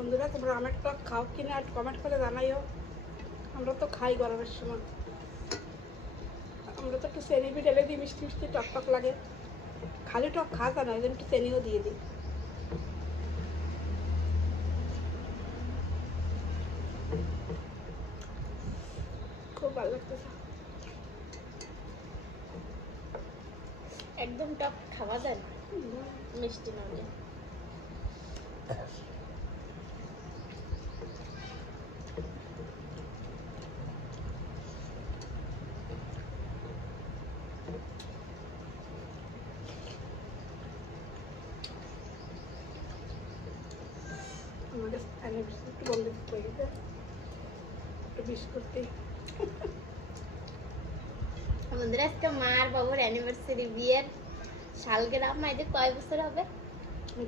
বন্ধুরা তোমরা আমের টক খাও কিনা আর কমেন্ট করে জানাইও। আমরা তো খাই গরমের সময়, আমরা তো একটু চেনি বি ঢেলে দিই, মিষ্টি মিষ্টি টক টক লাগে। খালি টক খাওয়া যায় না, ওই জন্য একটু চেনিও দিয়ে দিই। খুব ভালো লাগতেছে। একদম টক খাওয়া যায় না মিষ্টি না হলে। আমাদের অ্যানিভার্সারি একটু বন্ধ করতে গেছে, একটু বিস্কুট দিই। আমাদের আজকে মা আর বাবুর অ্যানিভার্সারি, বিয়ের সালগিরাহ। মাইদের কয় বছর হবে?